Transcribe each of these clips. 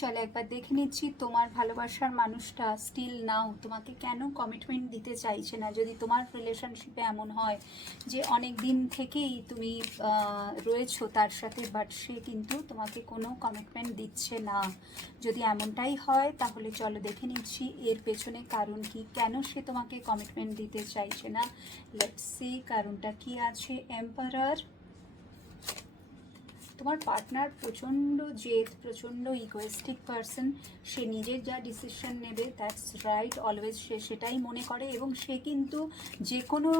চলো একবার দেখে নিচ্ছি তোমার ভালোবাসার মানুষটা স্টিল নাও তোমাকে কেন কমিটমেন্ট দিতে চাইছে না। যদি তোমার রিলেশনশিপে এমন হয় যে অনেক দিন থেকেই তুমি রয়েছো তার সাথে, বাট সে কিন্তু তোমাকে কোনো কমিটমেন্ট দিচ্ছে না, যদি এমনটাই হয় তাহলে চলো দেখে নিচ্ছি এর পেছনে কারণ কি, কেন সে তোমাকে কমিটমেন্ট দিতে চাইছে না। লেটস সি কারণটা কি আছে। এম্পারার, তোমার পার্টনার প্রচণ্ড জেদ, প্রচণ্ড ইগোয়েস্টিক পারসন। সে নিজের যা ডিসিশন নেবে দ্যাটস রাইট, অলওয়েজ সে সেটাই মনে করে, এবং সে কিন্তু যে কোনো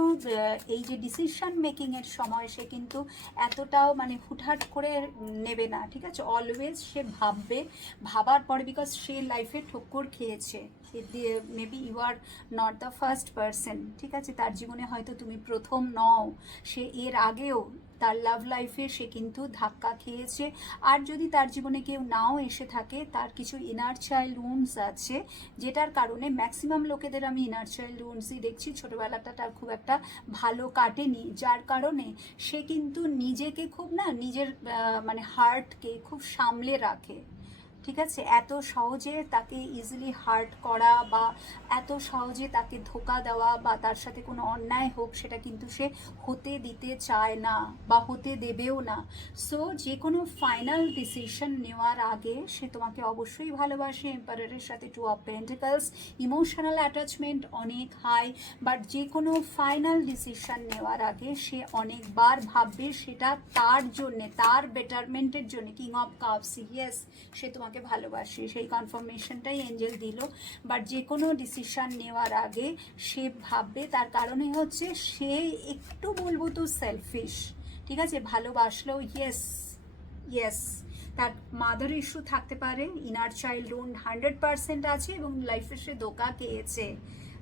এই যে ডিসিশন মেকিংয়ের সময় সে কিন্তু এতটাও মানে হুটহাট করে নেবে না, ঠিক আছে। অলওয়েজ সে ভাববে, ভাবার পরে, বিকজ সে লাইফে ঠক্কর খেয়েছে। Maybe you are not the first person, ঠিক আছে। তার জীবনে হয়তো তুমি প্রথম নও, সে এর আগেও তার লাভ লাইফে সে কিন্তু ধাক্কা খেয়েছে। আর যদি তার জীবনে কেউ নাও এসে থাকে, তার কিছু ইনার চাইল্ড উন্ডস আছে, যেটার কারণে ম্যাক্সিমাম লোকেদের আমি ইনার চাইল্ড উন্ডসই দেখছি, ছোটোবেলাটা তার খুব একটা ভালো কাটেনি, যার কারণে সে কিন্তু নিজেকে খুব নিজের মানে হার্টকে খুব সামলে রাখে, ঠিক আছে। এত সহজে তাকে ইজিলি হার্ট করা বা এত সহজে তাকে ধোকা দেওয়া বা তার সাথে কোনো অন্যায় হোক সেটা কিন্তু সে হতে দিতে চায় না বা হতে দেবেও না। সো যে কোনো ফাইনাল ডিসিশন নেওয়ার আগে সে তোমাকে অবশ্যই ভালোবাসে। এম্পারারের সাথে two of pentacles, emotional attachment অনেক হাই, বাট যে কোনো ফাইনাল ডিসিশন নেওয়ার আগে সে অনেকবার ভাববে, সেটা তার জন্যে, তার বেটারমেন্টের জন্য। কিং অফ কাপস, ইয়েস, সে তোমাকে ভালোবাসে, সেই কনফার্মেশনটাই এঞ্জেল দিল। বাট যে কোনো ডিসিশন নেওয়ার আগে সে ভাববে, তার কারণে হচ্ছে সে একটু বলবো তো সেলফিশ, ঠিক আছে। ভালোবাসলেও ইয়েস ইয়েস, তার মাদার ইস্যু থাকতে পারে, ইনার চাইল্ড ওন 100% আছে, এবং লাইফে সে ধোকা খেয়েছে,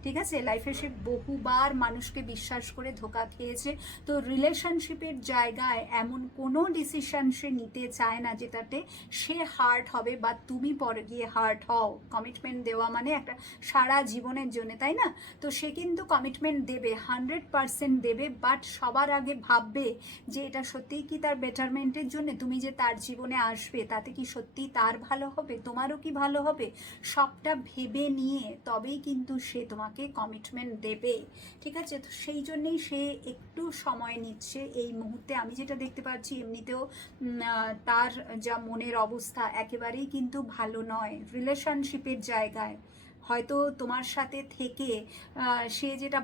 ঠিক আছে। লাইফে সে বহুবার মানুষকে বিশ্বাস করে ধোকা খেয়েছে। তো রিলেশনশিপের জায়গায় এমন কোনো ডিসিশন সে নিতে চায় না যেটাতে সে হার্ট হবে বা তুমি পরে গিয়ে হার্ট হও। কমিটমেন্ট দেওয়া মানে একটা সারা জীবনের জন্য, তাই না। তো সে কিন্তু কমিটমেন্ট দেবে, 100% দেবে, বাট সবার আগে ভাববে যে এটা সত্যিই কি তার বেটারমেন্টের জন্য। তুমি যে তার জীবনে আসবে তাতে কি সত্যি তার ভালো হবে, তোমারও কি ভালো হবে, সবটা ভেবে নিয়ে তবেই কিন্তু সে তোমাকে কমিটমেন্ট দেবে, ঠিক আছে। তো সেই জন্যেই সে একটু সময় নিচ্ছে এই মুহূর্তে। আমি যেটা দেখতে পাচ্ছি, এমনিতেও তার যা মনের অবস্থা একেবারেই কিন্তু ভালো নয় রিলেশনশিপের জায়গায়। হয়তো তোমার সাথে থেকে সে যেটা